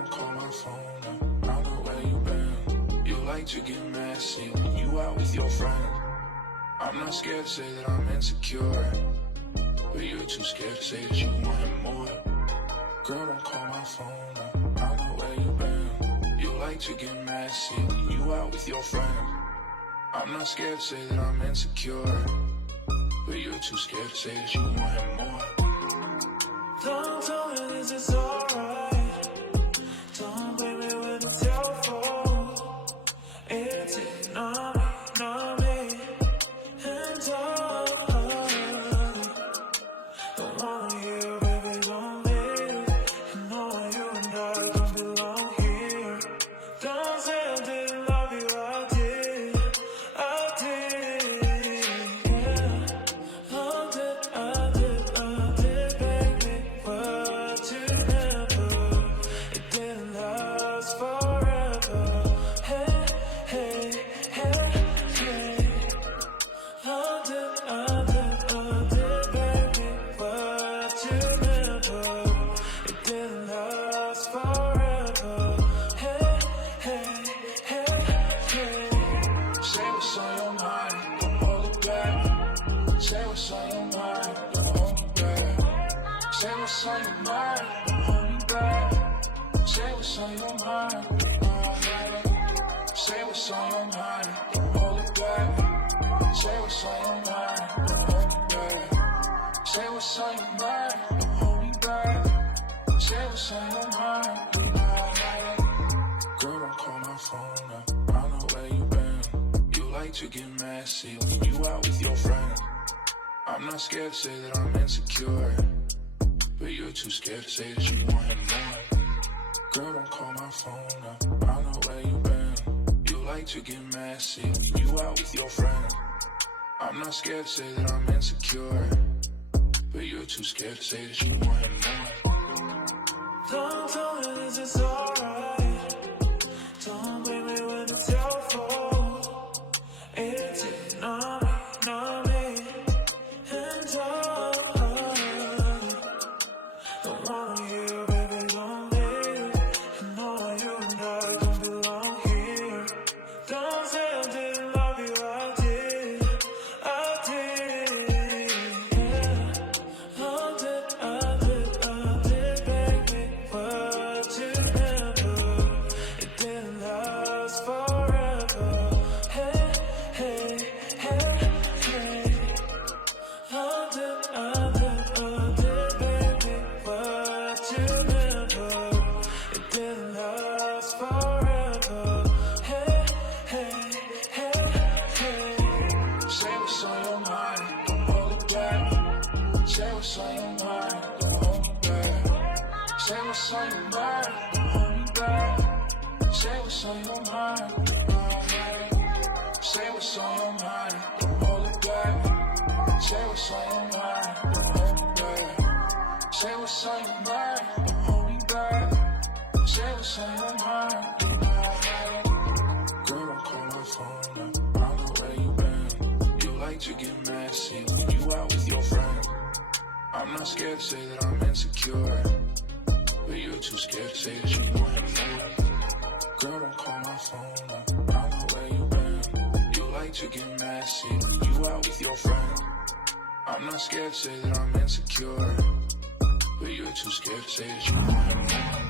don't call my phone up, I know where you been. You like to get messy when you out with your friends. I'm not scared to say that I'm insecure, but you're too scared to say that you want more. Girl, don't call my phone up, I know where you been. You like to get messy when you out with your friends. I'm not scared to say that I'm insecure, but you're too scared to say that you want more. Don't tell me this is alright. Don't blame me when it's your fault. It's it, not me, not me. And I don't wanna hear babies on me. I know you and I don't belong here. Don't say I didn't love you, I did. I did, yeah. I did, baby. But you never, it didn't last forever. Hey, hey, hey, hey. I did, baby. But you never, it didn't last forever. Hey, hey, hey, hey. Say what's on your mind, don't hold it back. Say what's on your mind, don't hold me back. Say what's on your mind, don't hold me back. Say what's on your mind, say what's on your mind, don't hold it back. Say what's on your mind, don't hold me back. Say what's on your mind, don't hold me back. Say what's on your mind. Girl, don't call my phone up, I know where you been. You like to get messy when you out with your friends. I'm not scared to say that I'm insecure, but you're too scared to say that you want more. Girl, don't call my phone up, I know where you been. You like to get messy when you out with your friends. I'm not scared to say that I'm insecure, but you're too scared to say that you want more. Don't tell me this is alright. Don't blame me when it's your fault. It's it, not me, not me. And I don't wanna hear babies on me. I know you and I don't belong here. Don't say I didn't love you, I did. I did, yeah. I did, baby. But you never, it didn't last forever. Hey, hey, hey, hey. I did, baby. But you never, it didn't last forever. Hey, hey, hey, hey. Say what's on your mind, don't hold it back. Say what's on your mind, don't hold me back. Say what's on your mind, don't hold me back. Say what's on your mind, say what's on your mind, don't hold it back. Say what's on your mind, don't hold me back. Say what's on your mind, don't hold me back. Say what's on your mind. Girl, don't call my phone up, I know where you been. You like to get messy when you out with your friends. I'm not scared to say that I'm insecure, but you're too scared to say that you want more. Girl, don't call my phone up, I know where you been. You like to get messy when you out with your friends. I'm not scared to say that I'm insecure, but you're too scared to say that you want more.